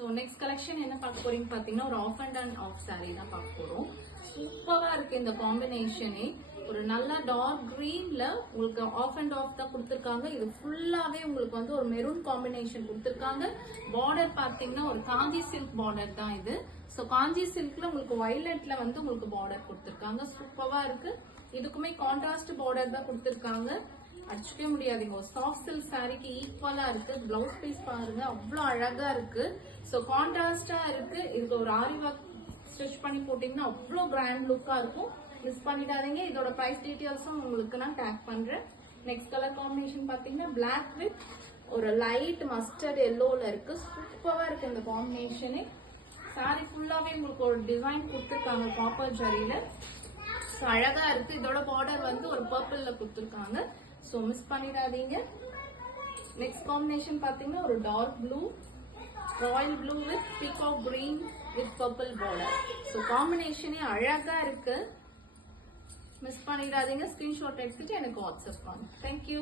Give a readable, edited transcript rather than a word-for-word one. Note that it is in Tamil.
ஸோ நெக்ஸ்ட் கலெக்ஷன் என்ன பார்க்க போறீங்க பார்த்தீங்கன்னா ஒரு ஆஃப் அண்ட் ஆஃப் saree தான் பார்க்க போறோம். சூப்பரா இருக்கு இந்த காம்பினேஷனே. ஒரு நல்ல டார்க் கிரீன்ல உங்களுக்கு ஆஃப் அண்ட் ஆஃப் தான் கொடுத்துருக்காங்க. இது ஃபுல்லாவே உங்களுக்கு வந்து ஒரு மெரூன் காம்பினேஷன் கொடுத்துருக்காங்க. பார்டர் பார்த்தீங்கன்னா ஒரு காஞ்சி சில்க் பார்டர் தான் இது. ஸோ காஞ்சி சில்க்ல உங்களுக்கு வயலட்ல வந்து உங்களுக்கு பார்டர் கொடுத்துருக்காங்க. சூப்பரா இருக்கு. இதுக்குமே கான்ட்ராஸ்ட் பார்டர் தான் கொடுத்துருக்காங்க. அடிச்சுக்கவே முடியாதுங்க. ஒரு சாஃப்ட் சில்க் சாரிக்கு ஈக்குவலா இருக்கு. பிளவுஸ் பீஸ் பாருங்க, அவ்வளவு அழகா இருக்கு. ஸோ கான்ட்ராஸ்டா இருக்கு. இதுக்கு ஒரு ஆரி ஒர்க் ஸ்டிச் பண்ணி போட்டீங்கன்னா அவ்வளோ கிராண்ட் லுக்கா இருக்கும். மிஸ் பண்ணிடாதீங்க. இதோட பிரைஸ் டீடைல்ஸும் உங்களுக்கு நான் டேக் பண்றேன். நெக்ஸ்ட் கலர் காம்பினேஷன் பாத்தீங்கன்னா பிளாக் வித் ஒரு லைட் மஸ்டர்ட் எல்லோல இருக்கு. சூப்பரா இருக்கு இந்த காம்பினேஷனே. சாரி ஃபுல்லாவே உங்களுக்கு ஒரு டிசைன் கொடுத்துருக்காங்க காப்பர் ஜரியில. ஸோ அழகா இருக்கு. இதோட பார்டர் வந்து ஒரு பர்பிள்ல கொடுத்துருக்காங்க. ஸோ மிஸ் பண்ணிடாதீங்க. நெக்ஸ்ட் காம்பினேஷன் பாத்தீங்கன்னா ஒரு dark blue, royal blue with peacock green with purple border. So காம்பினேஷனே அழகா இருக்கு. மிஸ் பண்ணிடாதீங்க. ஸ்கிரீன்ஷாட் எடுத்துட்டு எனக்கு வாட்ஸ்அப் பண்ணுங்க. தேங்க்யூ.